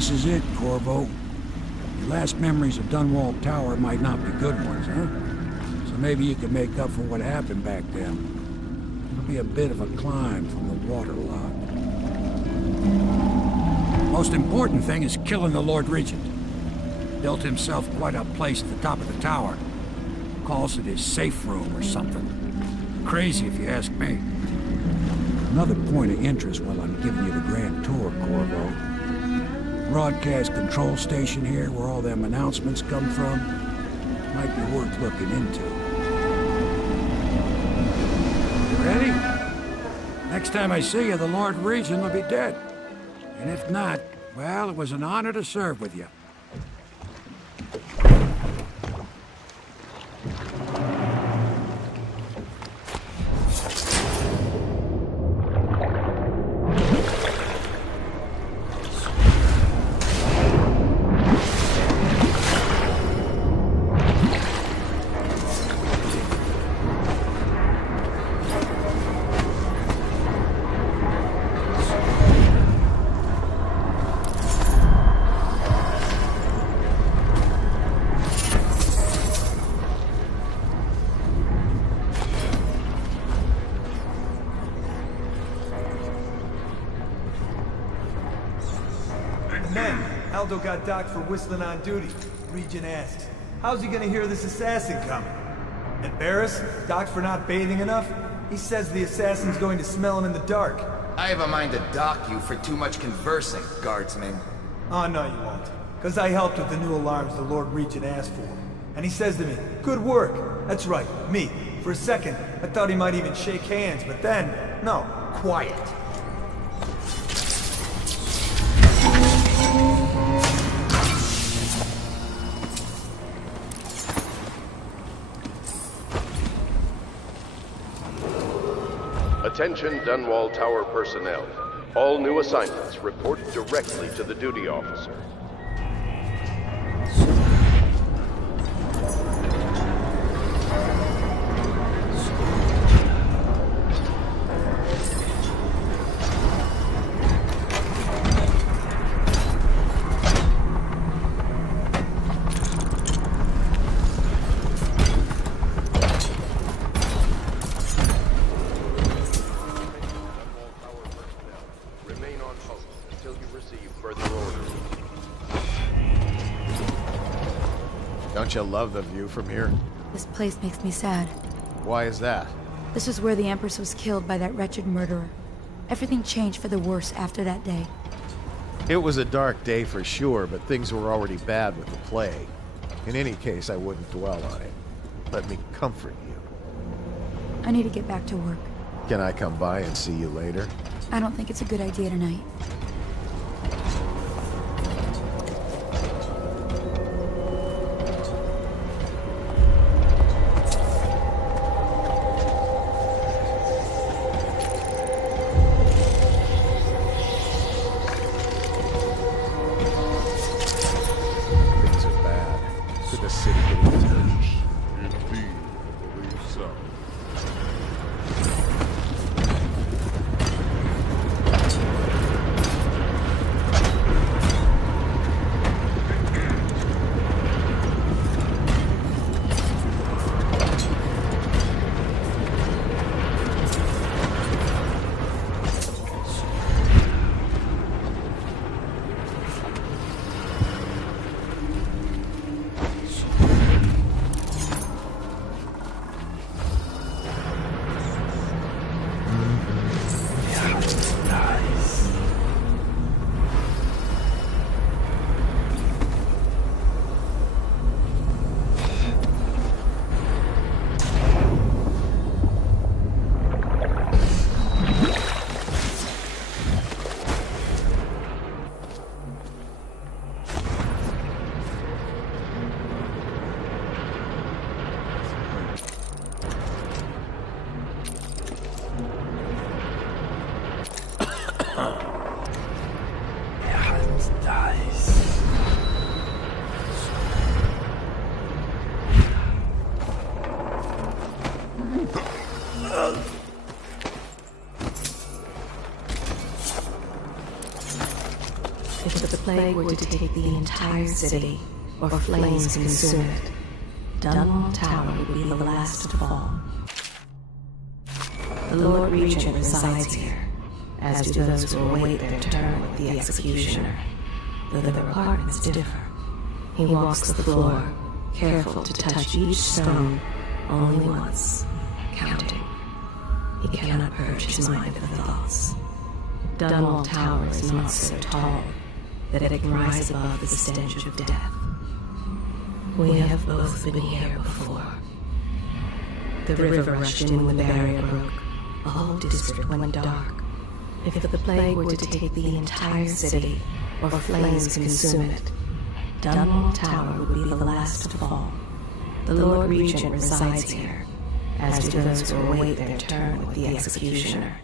this is it, Corvo. Your last memories of Dunwall Tower might not be good ones, huh? So maybe you can make up for what happened back then. It'll be a bit of a climb from the waterlogged. Most important thing is killing the Lord Regent. Built himself quite a place at the top of the tower. Calls it his safe room or something. Crazy if you ask me. Another point of interest while I'm giving you the grand tour, Corvo. Broadcast control station here where all them announcements come from. Might be worth looking into. You ready? Next time I see you, the Lord Regent will be dead. And if not, well, it was an honor to serve with you. Aldo got docked for whistling on duty. Regent asks, how's he gonna hear this assassin coming? And Barris, docked for not bathing enough? He says the assassin's going to smell him in the dark. I have a mind to dock you for too much conversing, guardsman. Oh, no you won't. Because I helped with the new alarms the Lord Regent asked for. And he says to me, good work. That's right, me. For a second, I thought he might even shake hands, but then, no. Quiet. Attention Dunwall Tower personnel. All new assignments report directly to the duty officer. Don't you love the view from here? This place makes me sad. Why is that? This is where the Empress was killed by that wretched murderer. Everything changed for the worse after that day. It was a dark day for sure, but things were already bad with the plague. In any case, I wouldn't dwell on it. Let me comfort you. I need to get back to work. Can I come by and see you later? I don't think it's a good idea tonight. If the plague were to take the entire city, or flames consume it, Dunwall Tower would be the last to fall. The Lord Regent resides here, as do those who await their turn with the executioner, though their apartments differ. He walks the floor, careful to touch each stone only once, counting. He cannot purge his mind of thoughts. Dunwall Tower is not so tall that it can rise above the stench of death. We have both been here before. The river rushed in when the barrier broke. The whole district went dark. If the plague were to take the entire city, or flames consume it, Dunwall Tower would be the last to fall. The Lord Regent resides here, as do those who await their turn with the executioner,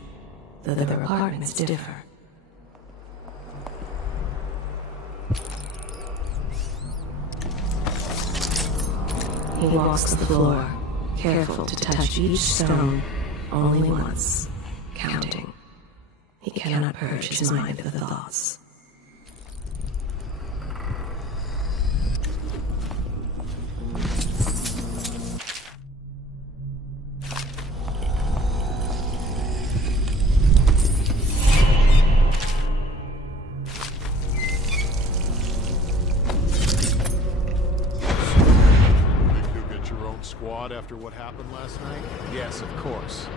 though their apartments differ. He walks the floor, careful to touch each stone only once, counting. He cannot purge his mind of thoughts. Squad after what happened last night? Yes, of course.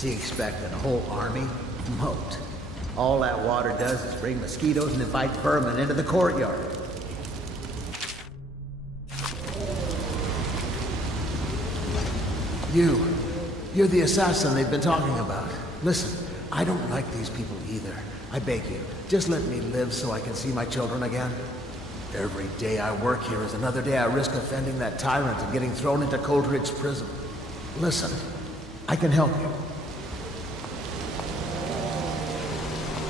Expecting a whole army? Moat. All that water does is bring mosquitoes and invite vermin into the courtyard. You're the assassin they've been talking about. Listen, I don't like these people either. I beg you, just let me live so I can see my children again. Every day I work here is another day I risk offending that tyrant and getting thrown into Coldridge prison. Listen, I can help you.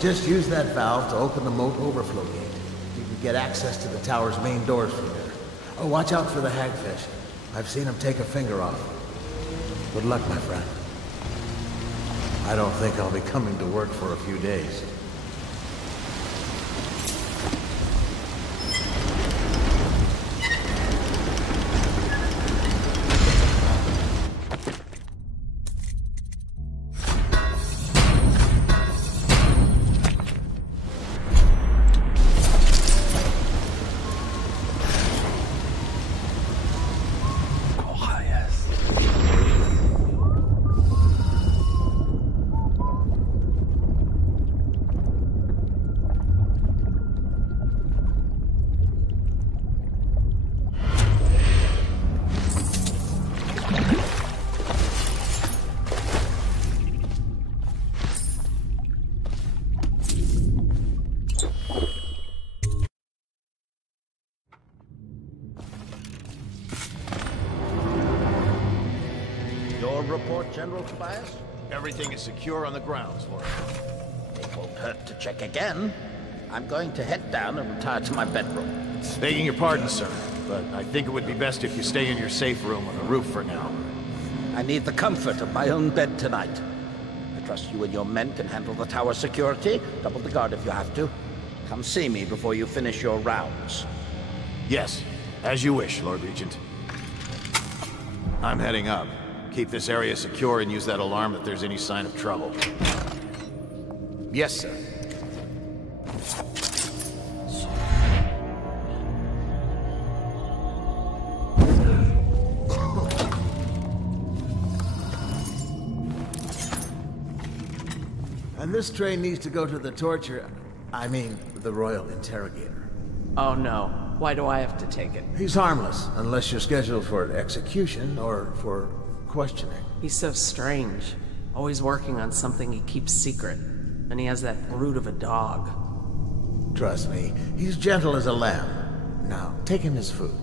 Just use that valve to open the moat overflow gate. You can get access to the tower's main doors from there. Oh, watch out for the hagfish. I've seen him take a finger off. Good luck, my friend. I don't think I'll be coming to work for a few days. Report, General Tobias? Everything is secure on the grounds, Lord. It won't hurt to check again. I'm going to head down and retire to my bedroom. Begging your pardon, sir, but I think it would be best if you stay in your safe room on the roof for now. I need the comfort of my own bed tonight. I trust you and your men can handle the tower security. Double the guard if you have to. Come see me before you finish your rounds. Yes, as you wish, Lord Regent. I'm heading up. Keep this area secure and use that alarm if there's any sign of trouble. Yes, sir. And this train needs to go to the the Royal Interrogator. Oh no. Why do I have to take it? He's harmless, unless you're scheduled for execution or for questioning. He's so strange. Always working on something he keeps secret. And he has that brute of a dog. Trust me, he's gentle as a lamb. Now, take him his food.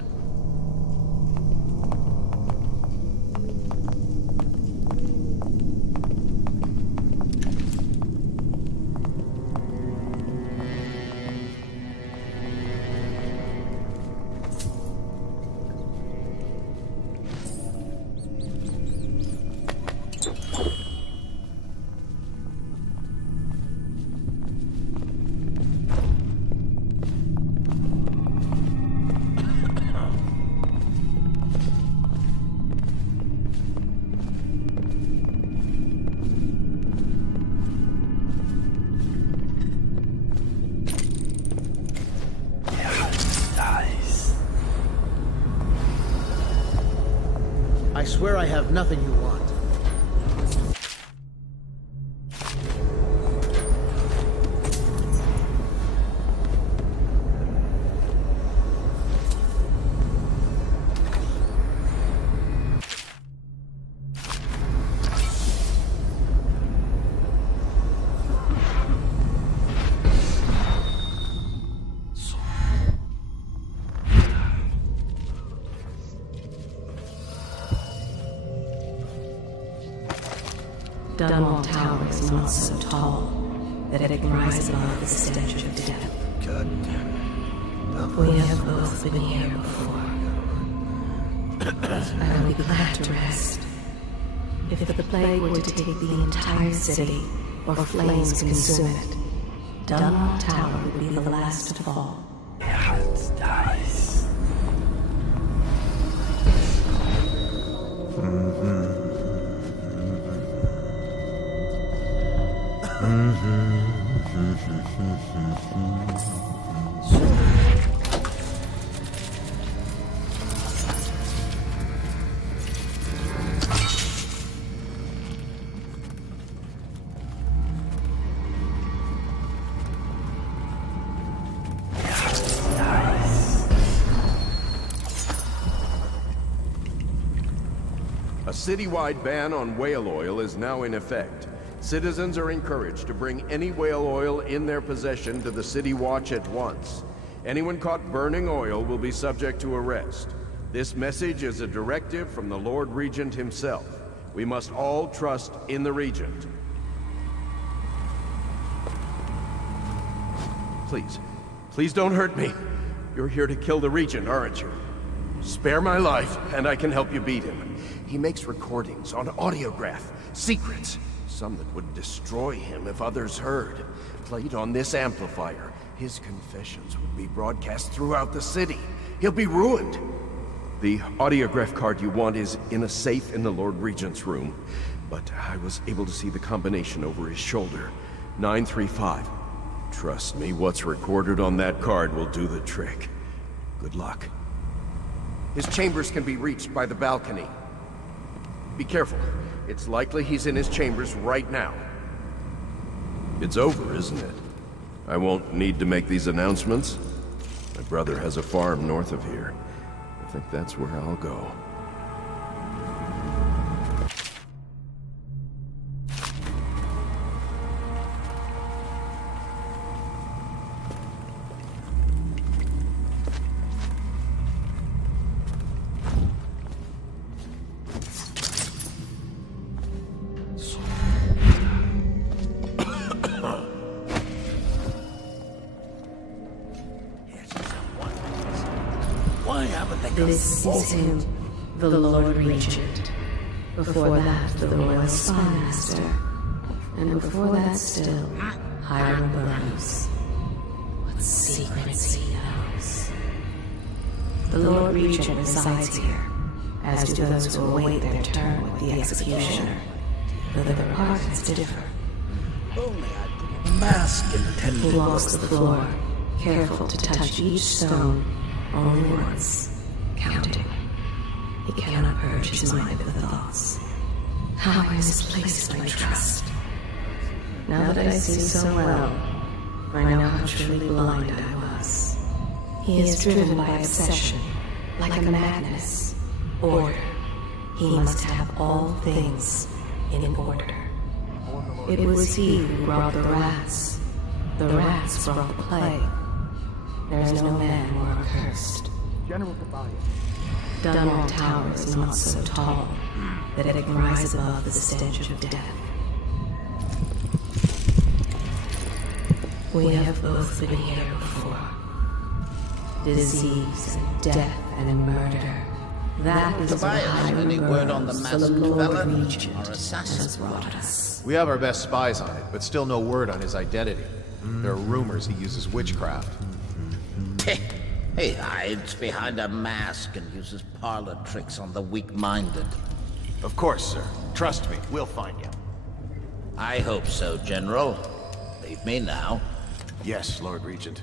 I swear I have nothing you want. Dunwall Tower is not so tall that it can rise above the stench of death. We have both been here before. I will be glad to rest. If the plague were to take the entire city, or flames consume it, Dunwall Tower would be the last to fall. A citywide ban on whale oil is now in effect. Citizens are encouraged to bring any whale oil in their possession to the City Watch at once. Anyone caught burning oil will be subject to arrest. This message is a directive from the Lord Regent himself. We must all trust in the Regent. Please don't hurt me. You're here to kill the Regent, aren't you? Spare my life, and I can help you beat him. He makes recordings on audiograph, secrets. Some that would destroy him if others heard. Played on this amplifier, his confessions would be broadcast throughout the city. He'll be ruined. The audiograph card you want is in a safe in the Lord Regent's room. But I was able to see the combination over his shoulder. 935. Trust me, what's recorded on that card will do the trick. Good luck. His chambers can be reached by the balcony. Be careful. It's likely he's in his chambers right now. It's over, isn't it? I won't need to make these announcements. My brother has a farm north of here. I think that's where I'll go. This is him, the Lord Regent. Before that, the Royal Spymaster. And before that still, Hiram Burroughs. What secrets he knows. The Lord Regent resides here, as do those who await their turn with the executioner. Though their parties differ. Only I put a mask in the tent. He walks the floor, careful to touch each stone only once, counting. He cannot purge his mind of thoughts. How I misplaced my trust. Now that I see so well, I know how truly blind I was. He is driven by obsession, like a madness. Order. He must have all things in order. It was he who brought the rats. The rats brought the plague. There is no man more accursed. Dunwall Tower is not so tall that it can rise above the stench of death. We have both been here before. Disease and death and murder. That is what any word on the masked felon? Our assassins brought us. We have our best spies on it, but still no word on his identity. There are rumors he uses witchcraft. He hides behind a mask and uses parlor tricks on the weak-minded. Of course, sir. Trust me, we'll find you. I hope so, General. Leave me now. Yes, Lord Regent.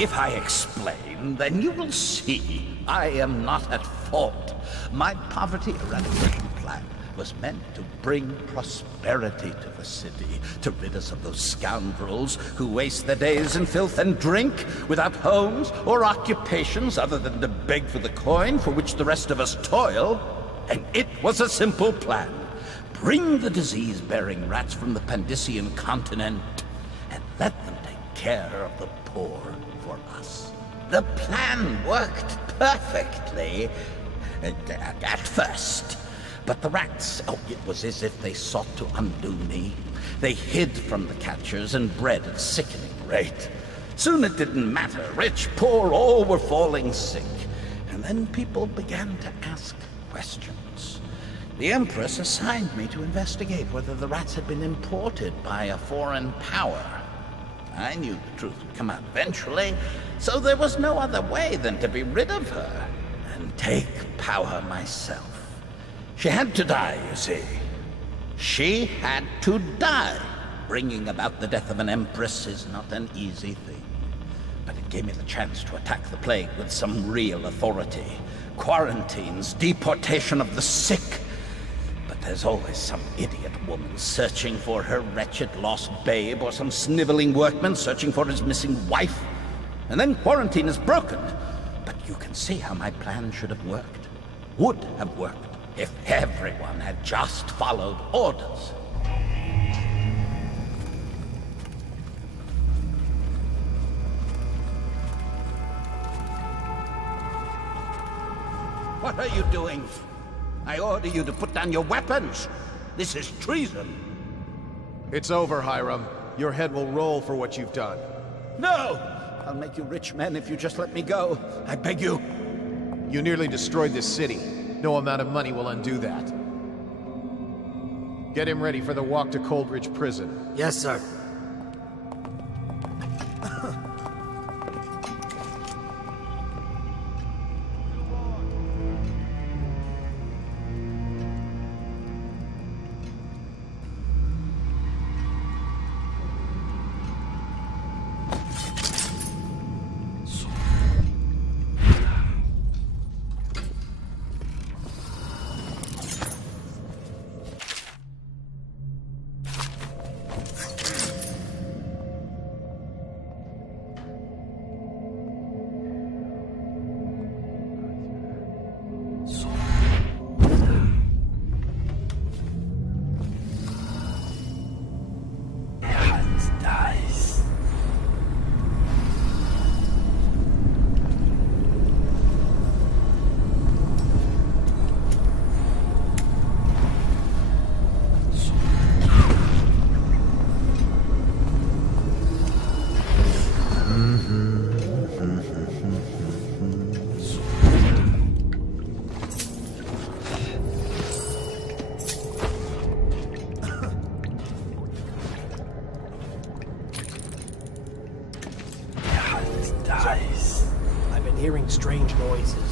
If I explain, then you will see I am not at fault. My poverty eradication plan was meant to bring prosperity to the city, to rid us of those scoundrels who waste their days in filth and drink, without homes or occupations other than to beg for the coin for which the rest of us toil. And it was a simple plan. Bring the disease-bearing rats from the Pandician continent and let them take care of the poor for us. The plan worked perfectly at first. But the rats, it was as if they sought to undo me. They hid from the catchers and bred at sickening rate. Soon it didn't matter. Rich, poor, all were falling sick. And then people began to ask questions. The Empress assigned me to investigate whether the rats had been imported by a foreign power. I knew the truth would come out eventually, so there was no other way than to be rid of her and take power myself. She had to die, you see. She had to die. Bringing about the death of an empress is not an easy thing. But it gave me the chance to attack the plague with some real authority. Quarantines, deportation of the sick. But there's always some idiot woman searching for her wretched lost babe, or some sniveling workman searching for his missing wife. And then quarantine is broken. But you can see how my plan should have worked. Would have worked. If everyone had just followed orders. What are you doing? I order you to put down your weapons. This is treason. It's over, Hiram. Your head will roll for what you've done. No! I'll make you rich men if you just let me go. I beg you. You nearly destroyed this city. No amount of money will undo that. Get him ready for the walk to Coldridge Prison. Yes, sir. hearing strange noises.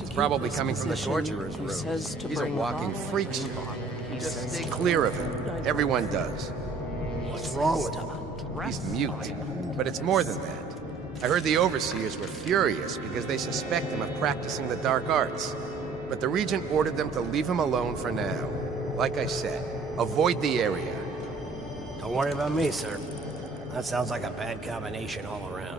It's probably coming from the torturer's room. He's a walking freak spot. Just stay clear of him. Everyone does. What's wrong with him? He's mute. But it's more than that. I heard the overseers were furious because they suspect him of practicing the dark arts. But the Regent ordered them to leave him alone for now. Like I said, avoid the area. Don't worry about me, sir. That sounds like a bad combination all around.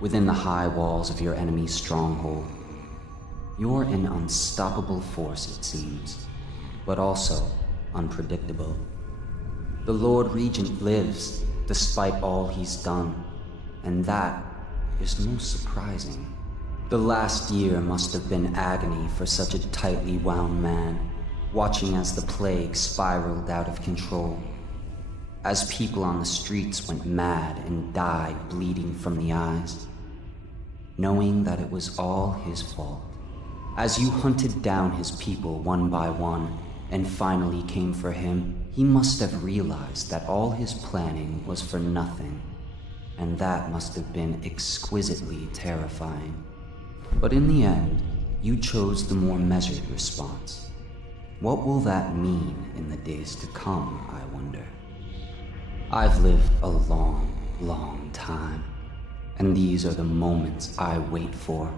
Within the high walls of your enemy's stronghold. You're an unstoppable force, it seems, but also unpredictable. The Lord Regent lives, despite all he's done, and that is most surprising. The last year must have been agony for such a tightly wound man, watching as the plague spiraled out of control. As people on the streets went mad and died bleeding from the eyes, knowing that it was all his fault. As you hunted down his people one by one and finally came for him, he must have realized that all his planning was for nothing, and that must have been exquisitely terrifying. But in the end, you chose the more measured response. What will that mean in the days to come, I wonder? I've lived a long, long time, and these are the moments I wait for.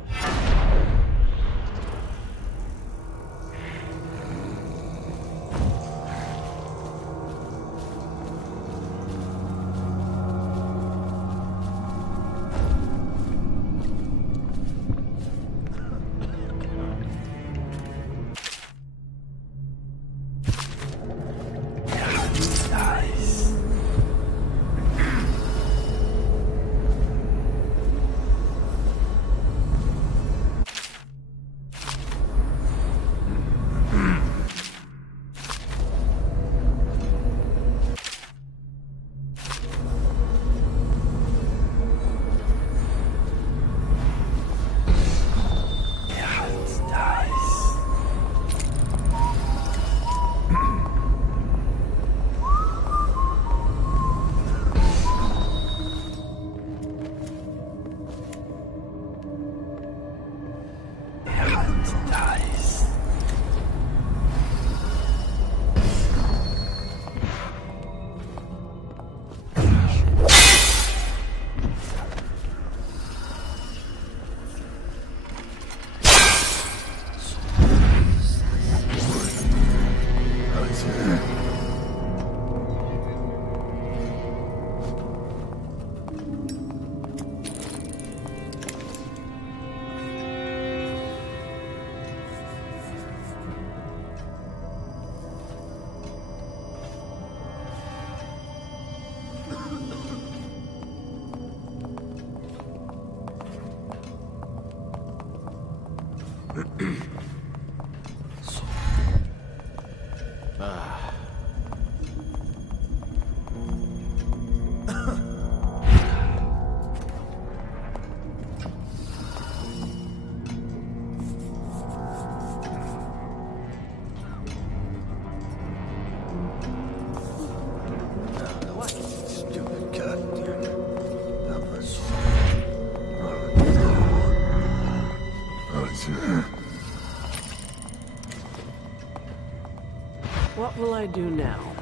What will I do now?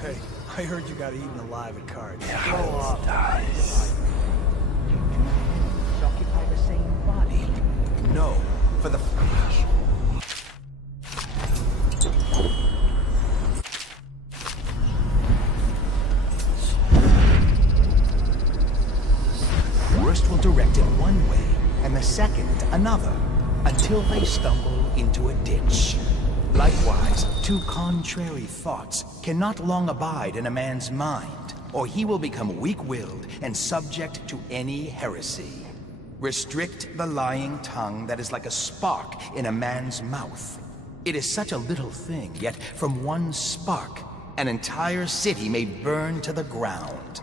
Hey, I heard you got eaten alive at cards. Go off. Dies. Occupy the same body. No, for the flesh. First will direct it one way, and the second another, until they stumble into a ditch. Likewise, two contrary thoughts cannot long abide in a man's mind, or he will become weak-willed and subject to any heresy. Restrict the lying tongue that is like a spark in a man's mouth. It is such a little thing, yet from one spark, an entire city may burn to the ground.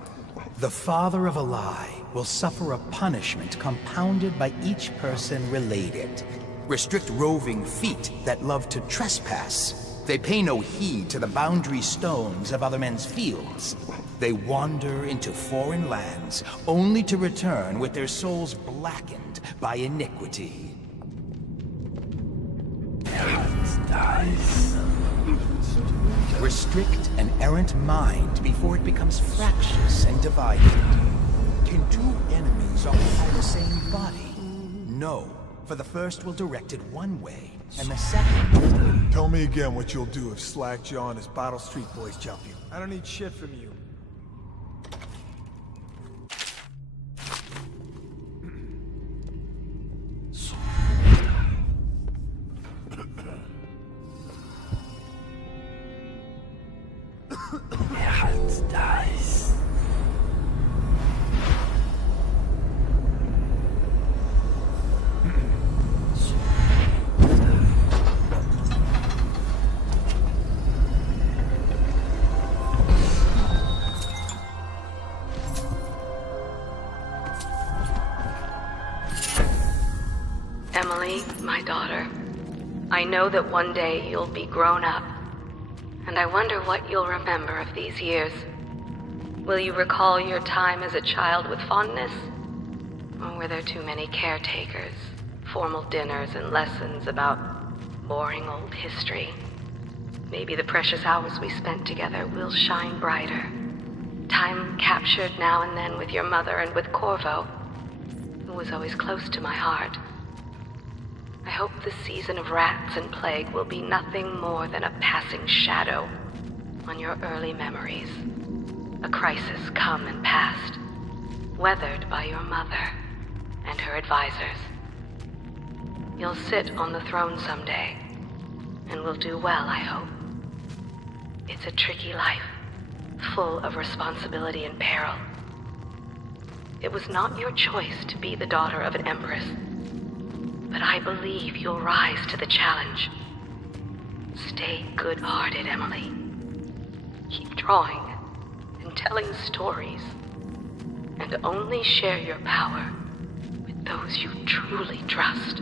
The father of a lie will suffer a punishment compounded by each person related. Restrict roving feet that love to trespass. They pay no heed to the boundary stones of other men's fields. They wander into foreign lands, only to return with their souls blackened by iniquity. Restrict an errant mind before it becomes fractious and divided. Can two enemies occupy the same body? No, for the first will direct it one way, and the second... Tell me again what you'll do if Slackjaw and his Bottle Street boys jump you. I don't need shit from you. Dies. Emily, my daughter, I know that one day you'll be grown up, and I wonder what you'll remember of these years. Will you recall your time as a child with fondness? Or were there too many caretakers, formal dinners, and lessons about boring old history? Maybe the precious hours we spent together will shine brighter. Time captured now and then with your mother and with Corvo, who was always close to my heart. I hope the season of rats and plague will be nothing more than a passing shadow on your early memories. A crisis come and passed, weathered by your mother and her advisors. You'll sit on the throne someday, and will do well, I hope. It's a tricky life, full of responsibility and peril. It was not your choice to be the daughter of an empress, but I believe you'll rise to the challenge. Stay good-hearted, Emily. Keep drawing and telling stories, and only share your power with those you truly trust.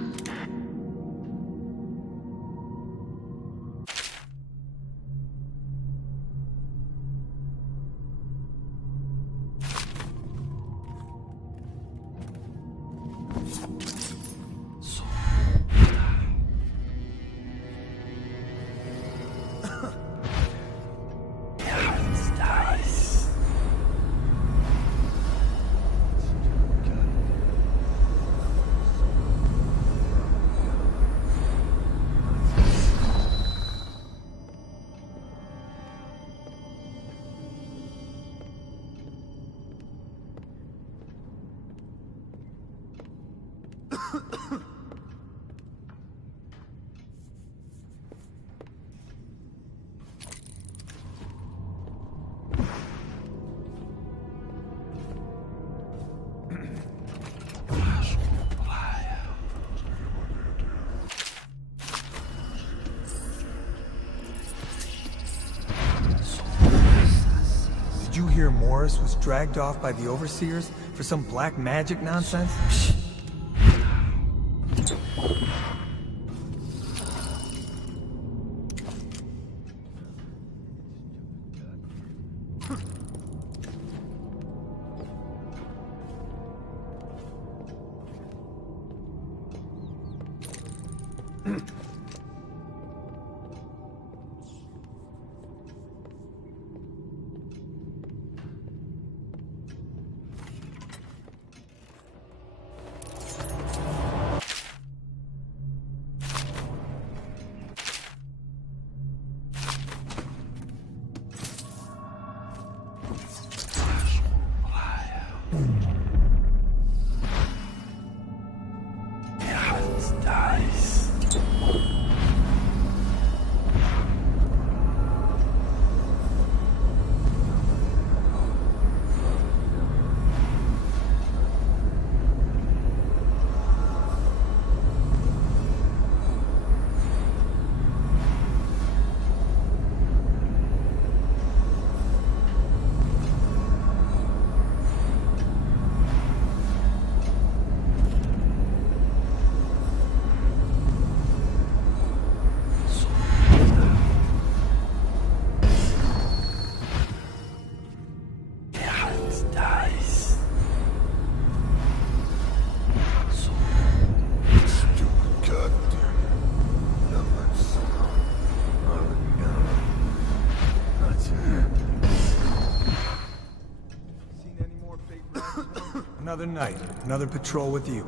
hear Morris was dragged off by the Overseers for some black magic nonsense? Another night, another patrol with you.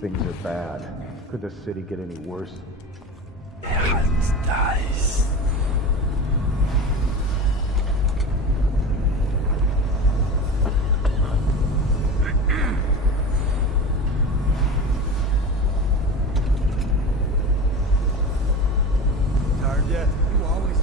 Things are bad. Could the city get any worse? Dies. Tired yet? You always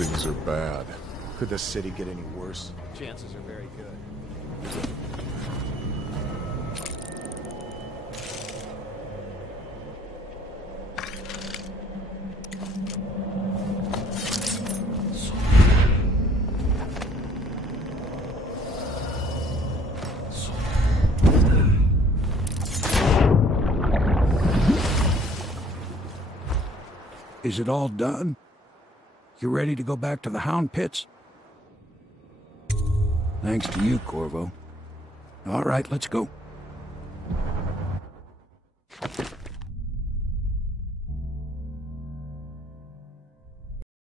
Things are bad. Could the city get any worse? Chances are very good. Is it all done? You ready to go back to the Hound Pits? Thanks to you, Corvo. All right, let's go.